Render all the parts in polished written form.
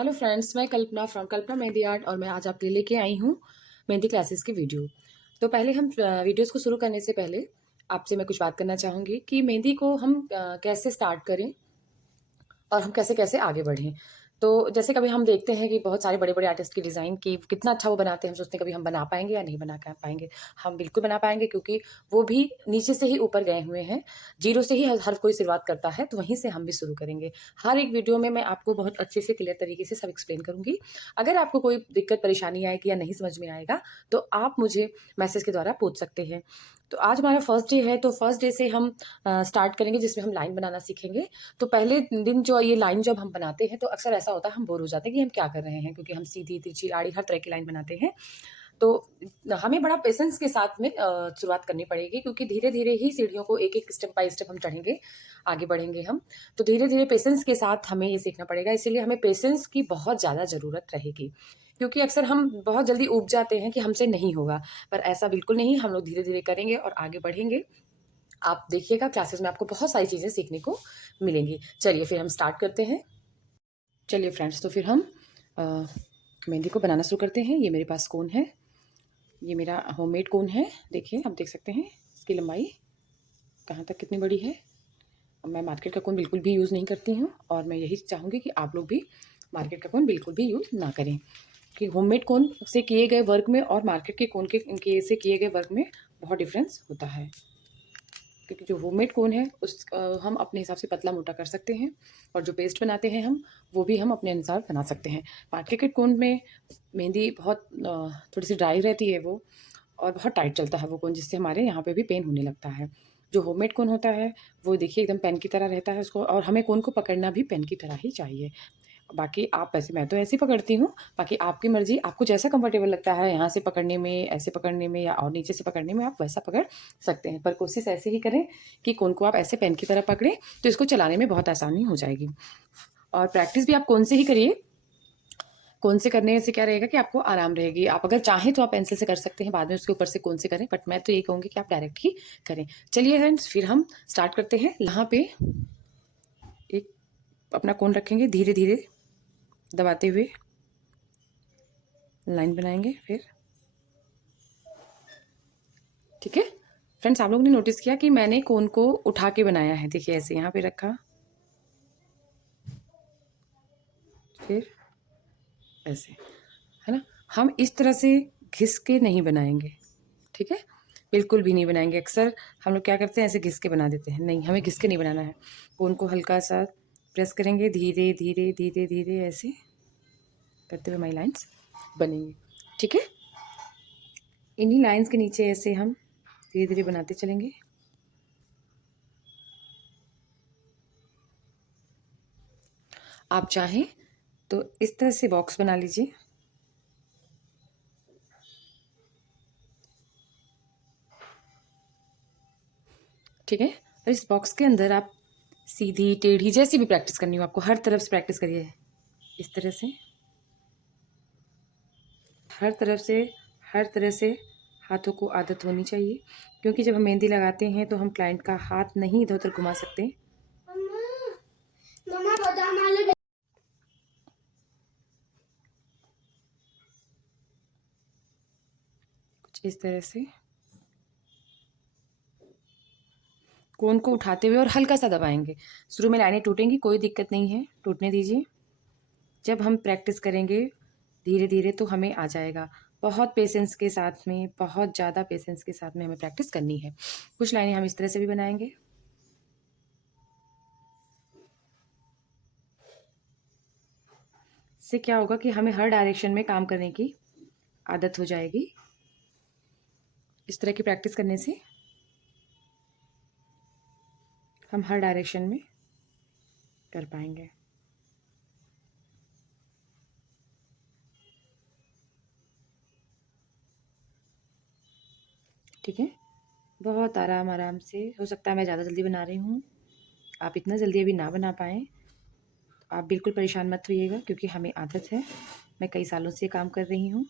Hello friends, मैं कल्पना from Kalpana mehndi art और मैं आज आपके लिए लेके आई हूँ मेहंदी क्लासेस की वीडियो। तो पहले हम वीडियोस को शुरू करने से पहले आपसे मैं कुछ बात करना चाहूँगी कि मेहंदी को हम कैसे स्टार्ट करें और हम कैसे-कैसे आगे बढ़ें। तो जैसे कभी हम देखते हैं कि बहुत सारे बड़े-बड़े आर्टिस्ट की डिज़ाइन की कितना अच्छा वो बनाते हैं, हम सोचते हैं कभी हम बना पाएँगे या नहीं बना कर पाएँगे। हम बिल्कुल बना पाएँगे क्योंकि वो भी नीचे से ही ऊपर गए हुए हैं। ज़ीरो से ही हर हर कोई शुरुआत करता है, तो वहीं से हम भी शुरू करेंगे। हर एक वीडियो में मैं आपको बहुत अच्छे से क्लियर तरीके से सब एक्सप्लेन करूँगी। अगर आपको कोई दिक्कत परेशानी आएगी या नहीं समझ में आएगा, तो आप मुझे मैसेज के द्वारा पूछ सकते हैं। तो आज हमारा फर्स्ट डे है, तो फर्स्ट डे से हम स्टार्ट करेंगे जिसमें हम लाइन बनाना सीखेंगे। तो पहले दिन जो ये लाइन जब हम बनाते हैं तो अक्सर ऐसा होता है हम बोर हो जाते हैं कि हम क्या कर रहे हैं, क्योंकि हम सीधी, तिरछी, आड़ी हर तरह की लाइन बनाते हैं। तो हमें बड़ा पेशेंस के साथ में शुरुआत करनी पड़ेगी, क्योंकि धीरे-धीरे ही सीढ़ियों को एक-एक स्टेप बाय स्टेप हम चढ़ेंगे, आगे बढ़ेंगे हम। तो धीरे-धीरे पेशेंस के साथ हमें ये सीखना पड़ेगा, इसीलिए हमें पेशेंस की बहुत ज़्यादा ज़रूरत रहेगी। क्योंकि अक्सर हम बहुत जल्दी ऊब जाते हैं कि हमसे नहीं होगा, पर ऐसा बिल्कुल नहीं, हम लोग धीरे-धीरे करेंगे और आगे बढ़ेंगे। आप देखिएगा क्लासेस में आपको बहुत सारी चीज़ें सीखने को मिलेंगी। चलिए फिर हम स्टार्ट करते हैं। चलिए फ्रेंड्स, तो फिर हम अ, मेहंदी को बनाना शुरू करते हैं। ये मेरे पास कोन है। ये मेरा होममेड कोन है। देखिए, आप देख सकते हैं इसकी लंबाई कहाँ तक कितनी बड़ी है। मैं मार्केट का कोन बिल्कुल भी यूज़ नहीं करती हूँ और मैं यही चाहूँगी कि आप लोग भी मार्केट का कोन बिल्कुल भी यूज़ ना करें। कि होममेड कोन से किए गए वर्क में और मार्केट के कोन के से किए गए वर्क में बहुत डिफ़रेंस होता है। क्योंकि जो होममेड कोन है हम अपने हिसाब से पतला मोटा कर सकते हैं और जो पेस्ट बनाते हैं हम, वो भी हम अपने अनुसार बना सकते हैं। मार्केट के कोन में मेहंदी बहुत थोड़ी-सी ड्राई रहती है वो, और बहुत टाइट चलता है वो कोन, जिससे हमारे यहाँ पे भी पेन होने लगता है। जो होममेड कोन होता है, वो देखिए एकदम पेन की तरह रहता है उसको, और हमें कोन को पकड़ना भी पेन की तरह ही चाहिए। बाकी आप वैसे, मैं तो ऐसे ही पकड़ती हूँ, बाकी आपकी मर्ज़ी, आपको जैसा कंफर्टेबल लगता है यहाँ से पकड़ने में, ऐसे पकड़ने में या और नीचे से पकड़ने में, आप वैसा पकड़ सकते हैं। पर कोशिश ऐसे ही करें कि कोन को आप ऐसे पेन की तरह पकड़ें, तो इसको चलाने में बहुत आसानी हो जाएगी। और प्रैक्टिस भी आप कोन से ही करिए। कोन से करने से क्या रहेगा कि आपको आराम रहेगी। आप अगर चाहें तो आप पेंसिल से कर सकते हैं, बाद में उसके ऊपर से कोन से करें, बट मैं तो यही कहूँगी कि आप डायरेक्ट ही करें। चलिए फ्रेंड्स, फिर हम स्टार्ट करते हैं। यहाँ पे एक अपना कोन रखेंगे, धीरे-धीरे दबाते हुए लाइन बनाएँगे फिर। ठीक है? फ्रेंड्स, आप लोगों ने नोटिस किया कि मैंने कोन को उठा के बनाया है। देखिए, ऐसे यहाँ पे रखा, फिर ऐसे, है ना? हम इस तरह से घिस के नहीं बनाएँगे, ठीक है? बिल्कुल भी नहीं बनाएँगे। अक्सर हम लोग क्या करते हैं, ऐसे घिस के बना देते हैं। नहीं, हमें घिस के नहीं बनाना है। कोन को हल्का-सा प्रेस करेंगे, धीरे-धीरे, धीरे-धीरे ऐसे करते हुए हमारी लाइन्स बनेंगी, ठीक है? इन्हीं लाइन्स के नीचे ऐसे हम धीरे-धीरे बनाते चलेंगे। आप चाहें तो इस तरह से बॉक्स बना लीजिए। ठीक है? और इस बॉक्स के अंदर आप सीधी, टेढ़ी, जैसी भी प्रैक्टिस करनी हो आपको, हर तरफ से प्रैक्टिस करिए। इस तरह से, हर तरफ से, हर तरह से हाथों को आदत होनी चाहिए, क्योंकि जब हम मेहंदी लगाते हैं तो हम क्लाइंट का हाथ नहीं इधर-उधर घुमा सकते। मम्मा बादाम आलू कुछ इस तरह से कोन को उठाते हुए और हल्का-सा दबाएँगे। शुरू में लाइनें टूटेंगी, कोई दिक्कत नहीं है, टूटने दीजिए। जब हम प्रैक्टिस करेंगे धीरे-धीरे तो हमें आ जाएगा। बहुत पेशेंस के साथ में, बहुत ज़्यादा पेशेंस के साथ में हमें प्रैक्टिस करनी है। कुछ लाइनें हम इस तरह से भी बनाएँगे। इससे क्या होगा कि हमें हर डायरेक्शन में काम करने की आदत हो जाएगी। इस तरह की प्रैक्टिस करने से हम हर डायरेक्शन में कर पाएँगे। ठीक है? बहुत आराम-आराम से, हो सकता है मैं ज़्यादा जल्दी बना रही हूँ, आप इतना जल्दी अभी ना बना पाएँ। आप बिल्कुल परेशान मत होइएगा, क्योंकि हमें आदत है। मैं कई सालों से काम कर रही हूँ।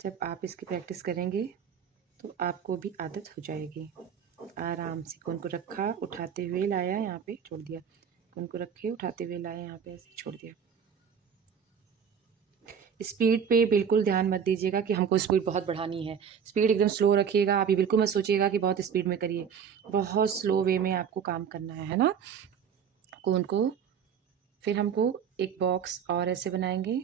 जब आप इसकी प्रैक्टिस करेंगे तो आपको भी आदत हो जाएगी। आराम से कोन को रखा, उठाते हुए लाया, यहाँ पे छोड़ दिया, कोन को रखे, उठाते हुए लाया, यहाँ पे ऐसे छोड़ दिया। स्पीड पे बिल्कुल ध्यान मत दीजिएगा कि हमको स्पीड बहुत बढ़ानी है, स्पीड एकदम स्लो रखिएगा। आप ये बिल्कुल मत सोचिएगा कि बहुत स्पीड में करिए, बहुत स्लो वे में आपको काम करना है ना, कोन को। फिर हमको एक बॉक्स और ऐसे बनाएंगे।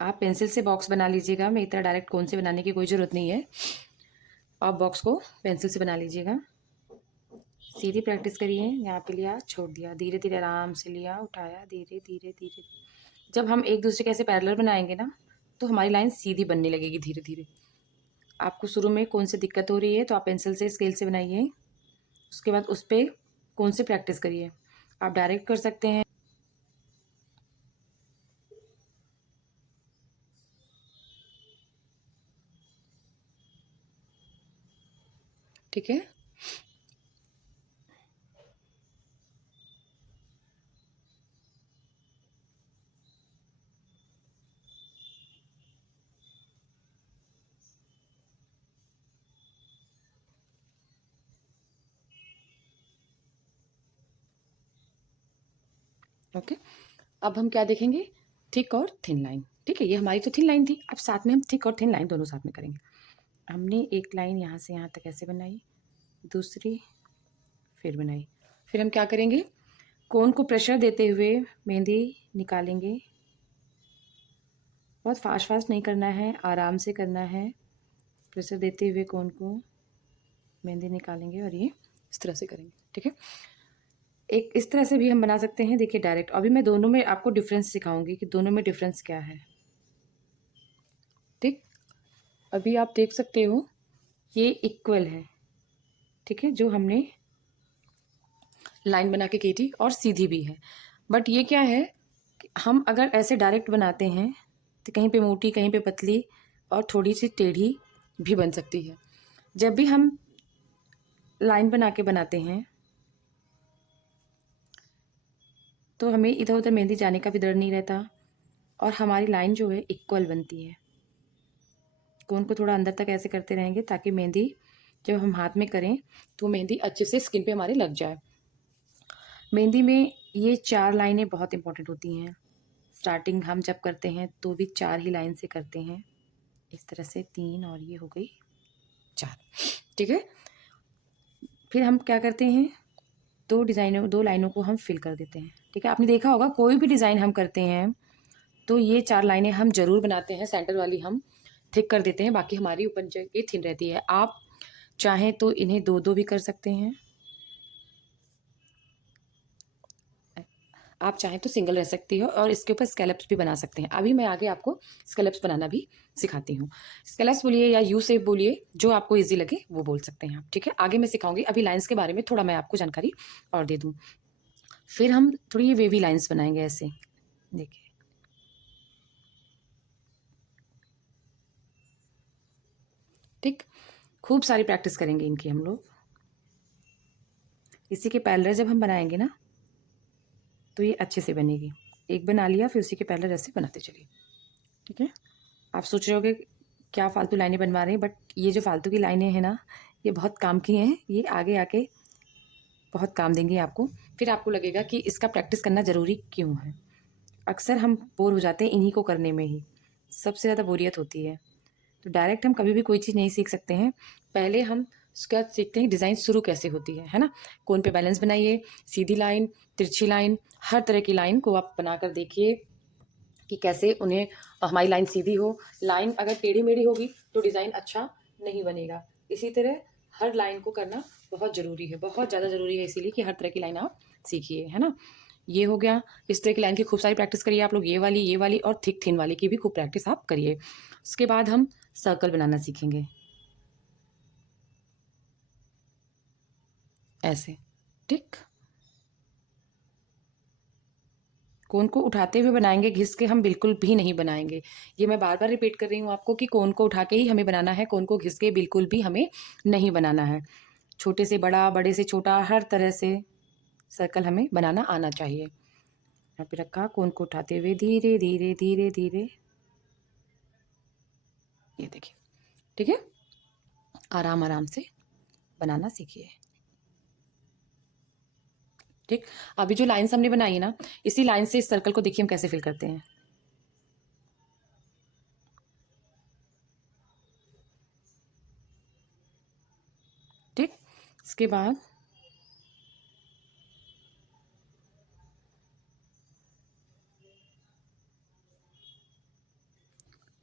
आप पेंसिल से बॉक्स बना लीजिएगा, मैं इतना डायरेक्ट कोन से बनाने की कोई ज़रूरत नहीं है। आप बॉक्स को पेंसिल से बना लीजिएगा। सीधी प्रैक्टिस करिए, यहाँ पे लिया, छोड़ दिया, धीरे धीरे आराम से लिया, उठाया, धीरे धीरे धीरे। जब हम एक दूसरे के ऐसे पैरेलल बनाएंगे ना, तो हमारी लाइन सीधी बनने लगेगी धीरे धीरे। आपको शुरू में कौन सी दिक्कत हो रही है तो आप पेंसिल से, स्केल से बनाइए। उसके बाद उस पर कौन से प्रैक्टिस करिए। आप डायरेक्ट कर सकते हैं, ठीक है। ओके, अब हम क्या देखेंगे, थिक और थिन लाइन। ठीक है, ये हमारी तो थिन लाइन थी, अब साथ में हम थिक और थिन लाइन दोनों साथ में करेंगे। हमने एक लाइन यहाँ से यहाँ तक ऐसे बनाई, दूसरी फिर बनाई। फिर हम क्या करेंगे, कोन को प्रेशर देते हुए मेहंदी निकालेंगे। बहुत फास्ट फास्ट नहीं करना है, आराम से करना है। प्रेशर देते हुए कोन को मेहंदी निकालेंगे और ये इस तरह से करेंगे, ठीक है। एक इस तरह से भी हम बना सकते हैं, देखिए डायरेक्ट। अभी मैं दोनों में आपको डिफरेंस सिखाऊंगी कि दोनों में डिफरेंस क्या है, ठीक। अभी आप देख सकते हो ये इक्वल है, ठीक है, जो हमने लाइन बना के की थी, और सीधी भी है। बट ये क्या है कि हम अगर ऐसे डायरेक्ट बनाते हैं तो कहीं पे मोटी, कहीं पे पतली, और थोड़ी सी टेढ़ी भी बन सकती है। जब भी हम लाइन बना के बनाते हैं तो हमें इधर उधर मेहंदी जाने का भी डर नहीं रहता, और हमारी लाइन जो है इक्वल बनती है। कोन को थोड़ा अंदर तक ऐसे करते रहेंगे ताकि मेहंदी जब हम हाथ में करें तो मेहंदी अच्छे से स्किन पे हमारे लग जाए। मेहंदी में ये 4 लाइनें बहुत इंपॉर्टेंट होती हैं। स्टार्टिंग हम जब करते हैं तो भी 4 ही लाइन से करते हैं, इस तरह से 3 और ये हो गई 4, ठीक है। फिर हम क्या करते हैं, 2 लाइनों को हम फिल कर देते हैं, ठीक है। आपने देखा होगा कोई भी डिज़ाइन हम करते हैं तो ये 4 लाइनें हम ज़रूर बनाते हैं, सेंटर वाली हम थिक कर देते हैं, बाकी हमारी ऊपर जो ये थिन रहती है। आप चाहें तो इन्हें 2-2 भी कर सकते हैं, आप चाहें तो सिंगल रह सकती हो, और इसके ऊपर स्कैलप्स भी बना सकते हैं। अभी मैं आगे आपको स्कैलप्स बनाना भी सिखाती हूँ। स्कैलप्स बोलिए या यू शेप बोलिए, जो आपको ईजी लगे वो बोल सकते हैं आप, ठीक है। आगे मैं सिखाऊंगी, अभी लाइन्स के बारे में थोड़ा मैं आपको जानकारी और दे दूँ। फिर हम थोड़ी ये वेवी लाइन्स बनाएंगे ऐसे, देखिए, ठीक। खूब सारी प्रैक्टिस करेंगे इनकी हम लोग। इसी के पैरेलल जब हम बनाएंगे ना तो ये अच्छे से बनेगी। एक बना लिया, फिर उसी के पैरेलल ऐसे बनाते चलिए, ठीक है। आप सोच रहे होगे क्या फालतू लाइनें बनवा रहे हैं, बट ये जो फालतू की लाइनें हैं ना, ये बहुत काम की हैं, ये आगे आके बहुत काम देंगी आपको। फिर आपको लगेगा कि इसका प्रैक्टिस करना ज़रूरी क्यों है। अक्सर हम बोर हो जाते हैं इन्हीं को करने में ही, सबसे ज़्यादा बोरियत होती है। तो डायरेक्ट हम कभी भी कोई चीज़ नहीं सीख सकते हैं, पहले हम उसके बाद सीखते हैं डिज़ाइन शुरू कैसे होती है ना। कोन पे बैलेंस बनाइए, सीधी लाइन, तिरछी लाइन, हर तरह की लाइन को आप बनाकर देखिए कि कैसे उन्हें हमारी लाइन सीधी हो। लाइन अगर टेढ़ी मेढ़ी होगी तो डिज़ाइन अच्छा नहीं बनेगा। इसी तरह हर लाइन को करना बहुत ज़रूरी है, बहुत ज़्यादा ज़रूरी है, इसीलिए कि हर तरह की लाइन आप सीखिए, है ना। ये हो गया, इस तरह की लाइन की खूब सारी प्रैक्टिस करिए आप लोग, ये वाली और थिक थिन वाली की भी खूब प्रैक्टिस आप करिए। उसके बाद हम सर्कल बनाना सीखेंगे ऐसे, ठीक। कोन को उठाते हुए बनाएंगे, घिस के हम बिल्कुल भी नहीं बनाएंगे। ये मैं बार बार रिपीट कर रही हूँ आपको कि कोन को उठा के ही हमें बनाना है, कोन को घिस के बिल्कुल भी हमें नहीं बनाना है। छोटे से बड़ा, बड़े से छोटा, हर तरह से सर्कल हमें बनाना आना चाहिए। यहाँ पे रखा, कोन को उठाते हुए धीरे धीरे धीरे धीरे, ये देखिए, ठीक है। आराम आराम से बनाना सीखिए। ठीक, अभी जो लाइन्स हमने बनाई है ना, इसी लाइन से इस सर्कल को देखिए हम कैसे फिल करते हैं। ठीक, इसके बाद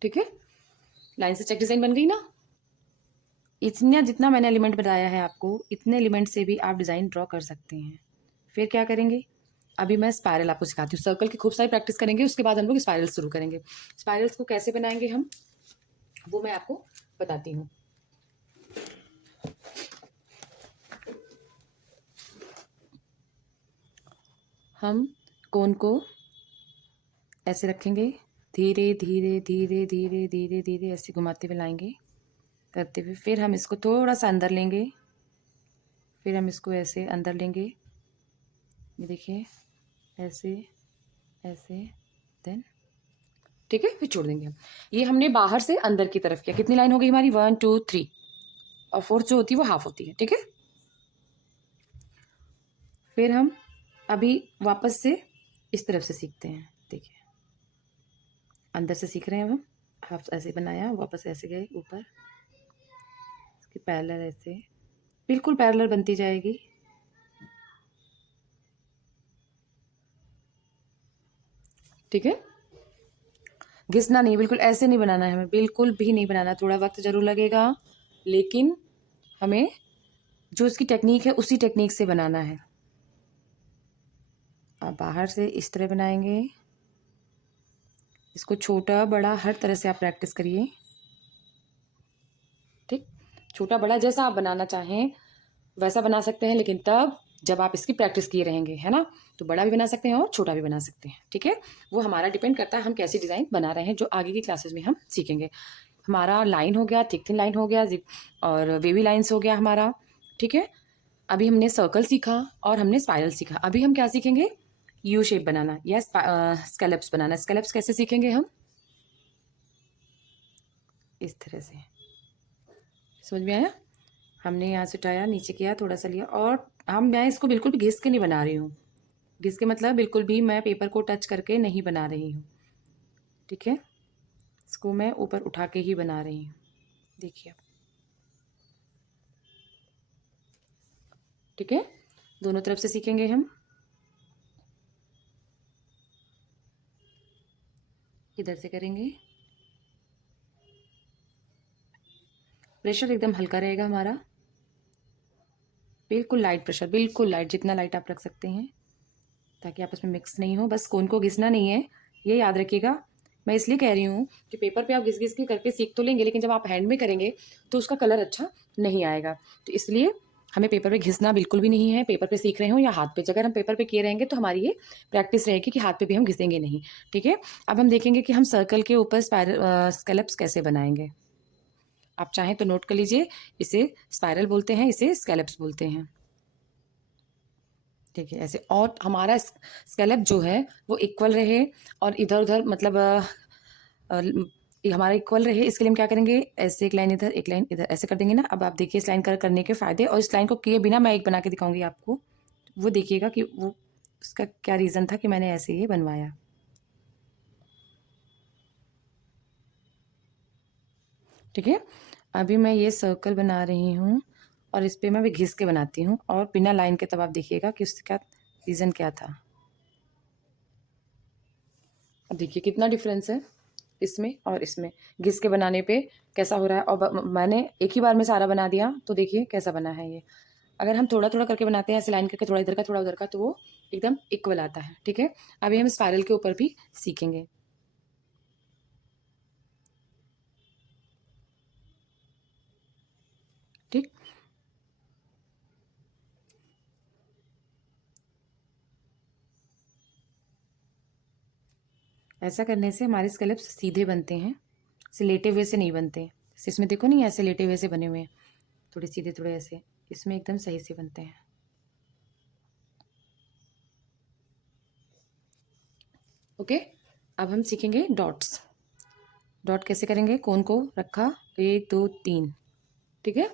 ठीक है, लाइन से चेक डिजाइन बन गई ना। इतना जितना मैंने एलिमेंट बताया है आपको, इतने एलिमेंट से भी आप डिजाइन ड्रॉ कर सकते हैं। फिर क्या करेंगे, अभी मैं स्पायरल आपको सिखाती हूँ। सर्कल की खूब सारी प्रैक्टिस करेंगे, उसके बाद हम लोग स्पायरल शुरू करेंगे। स्पायरल्स को कैसे बनाएंगे हम, वो मैं आपको बताती हूँ। हम कोन को ऐसे रखेंगे, धीरे धीरे धीरे धीरे धीरे धीरे ऐसे घुमाते हुए लाएंगे, करते हुए फिर हम इसको थोड़ा सा अंदर लेंगे, फिर हम इसको ऐसे अंदर लेंगे, ये देखिए ऐसे ऐसे, देन ठीक है, फिर छोड़ देंगे हम। ये हमने बाहर से अंदर की तरफ किया। कितनी लाइन हो गई हमारी, 1 2 3, और फोर्थ जो होती है वो हाफ होती है। ठीक है, फिर हम अभी वापस से इस तरफ से सीखते हैं। देखिए अंदर से सीख रहे हैं हम, हाफ ऐसे बनाया, वापस ऐसे गए ऊपर, इसकी पैरेलल ऐसे बिल्कुल पैरेलल बनती जाएगी। ठीक है, घिसना नहीं, बिल्कुल ऐसे नहीं बनाना है हमें, बिल्कुल भी नहीं बनाना। थोड़ा वक्त जरूर लगेगा, लेकिन हमें जो इसकी टेक्निक है उसी टेक्निक से बनाना है। आप बाहर से इस तरह बनाएंगे, इसको छोटा बड़ा हर तरह से आप प्रैक्टिस करिए। ठीक, छोटा बड़ा जैसा आप बनाना चाहें वैसा बना सकते हैं, लेकिन तब जब आप इसकी प्रैक्टिस किए रहेंगे, है ना। तो बड़ा भी बना सकते हैं और छोटा भी बना सकते हैं। ठीक है, वो हमारा डिपेंड करता है हम कैसी डिज़ाइन बना रहे हैं, जो आगे की क्लासेस में हम सीखेंगे। हमारा लाइन हो गया, थिक थिन लाइन हो गया, और वेवी लाइन्स हो गया हमारा। ठीक है, अभी हमने सर्कल सीखा और हमने स्पाइरल सीखा। अभी हम क्या सीखेंगे, यू शेप बनाना या स्कैलप्स बनाना। स्कैलप्स कैसे सीखेंगे हम, इस तरह से। समझ में आया, हमने यहाँ से उठाया, नीचे किया, थोड़ा सा लिया, और मैं इसको बिल्कुल भी घिस के नहीं बना रही हूँ। घिस के मतलब बिल्कुल भी मैं पेपर को टच करके नहीं बना रही हूँ। ठीक है, इसको मैं ऊपर उठा के ही बना रही हूँ। देखिए, ठीक है, दोनों तरफ से सीखेंगे हम। इधर से करेंगे, प्रेशर एकदम हल्का रहेगा हमारा, बिल्कुल लाइट प्रेशर, बिल्कुल लाइट, जितना लाइट आप रख सकते हैं, ताकि आपस में मिक्स नहीं हो। बस कोन को घिसना नहीं है, ये याद रखिएगा। मैं इसलिए कह रही हूँ कि पेपर पे आप घिस घिस के करके सीख तो लेंगे, लेकिन जब आप हैंड में करेंगे तो उसका कलर अच्छा नहीं आएगा। तो इसलिए हमें पेपर पे घिसना बिल्कुल भी नहीं है, पेपर पे सीख रहे हो या हाथ पे। अगर हम पेपर पे किए रहेंगे तो हमारी ये प्रैक्टिस रहेगी कि हाथ पे भी हम घिसेंगे नहीं। ठीक है, अब हम देखेंगे कि हम सर्कल के ऊपर स्कैलप्स कैसे बनाएंगे। आप चाहें तो नोट कर लीजिए, इसे स्पाइरल बोलते हैं, इसे स्कैलप्स बोलते हैं। ठीक है, ऐसे, और हमारा स्कैलप जो है वो इक्वल रहे, और इधर उधर मतलब अ, ये हमारा इक्वल रहे, इसके लिए हम क्या करेंगे, ऐसे एक लाइन इधर एक लाइन इधर ऐसे कर देंगे ना। अब आप देखिए इस लाइन करने के फायदे, और इस लाइन को किए बिना मैं एक बना के दिखाऊंगी आपको, वो देखिएगा कि वो उसका क्या रीज़न था कि मैंने ऐसे ये बनवाया। ठीक है, अभी मैं ये सर्कल बना रही हूँ, और इस पर मैं भी घिस के बनाती हूँ, और बिना लाइन के, तब आप देखिएगा कि उसका रीज़न क्या था। अब देखिए कितना डिफरेंस है इसमें और इसमें, घिस के बनाने पे कैसा हो रहा है, और मैंने एक ही बार में सारा बना दिया, तो देखिए कैसा बना है ये। अगर हम थोड़ा थोड़ा करके बनाते हैं, ऐसे लाइन करके, थोड़ा इधर का थोड़ा उधर का, तो वो एकदम इक्वल आता है। ठीक है, अभी हम स्पाइरल के ऊपर भी सीखेंगे। ठीक, ऐसा करने से हमारे स्कैलप्स सीधे बनते हैं, ऐसे लेटे हुए से नहीं बनते। जैसे इसमें देखो नहीं, ऐसे लेटे हुए से बने हुए हैं, थोड़े सीधे थोड़े ऐसे, इसमें एकदम सही से बनते हैं। ओके, अब हम सीखेंगे डॉट्स। डॉट कैसे करेंगे, कोन को रखा, 1 2 3, ठीक है।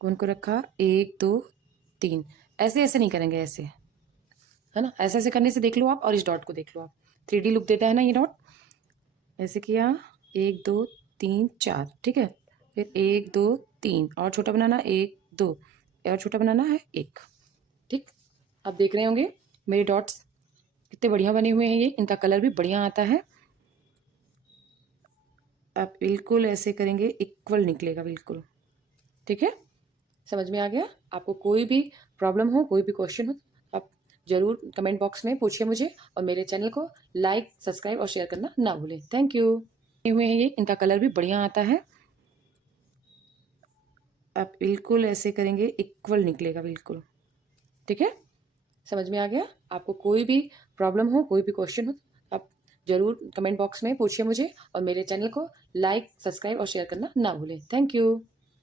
कोन को रखा 1 2 3, ऐसे ऐसे नहीं करेंगे, ऐसे, है ना। ऐसे ऐसे करने से देख लो आप, और इस डॉट को देख लो आप, 3D लुक देता है ना ये डॉट। ऐसे किया 1 2 3 4, ठीक है। फिर 1 2 3 और छोटा बनाना 1 2, और छोटा बनाना है 1, ठीक। अब देख रहे होंगे मेरे डॉट्स कितने बढ़िया बने हुए हैं, ये इनका कलर भी बढ़िया आता है। आप बिल्कुल ऐसे करेंगे, इक्वल निकलेगा बिल्कुल, ठीक है। समझ में आ गया? आपको कोई भी प्रॉब्लम हो, कोई भी क्वेश्चन हो, आप ज़रूर कमेंट बॉक्स में पूछिए मुझे, और मेरे चैनल को लाइक, सब्सक्राइब और शेयर करना ना भूलें। Thank you. हुए हैं ये, इनका कलर भी बढ़िया आता है। आप बिल्कुल ऐसे करेंगे, इक्वल निकलेगा बिल्कुल, ठीक है। समझ में आ गया? आपको कोई भी प्रॉब्लम हो, कोई भी क्वेश्चन हो, आप ज़रूर कमेंट बॉक्स में पूछिए मुझे, और मेरे चैनल को लाइक, सब्सक्राइब और शेयर करना ना भूलें। Thank you.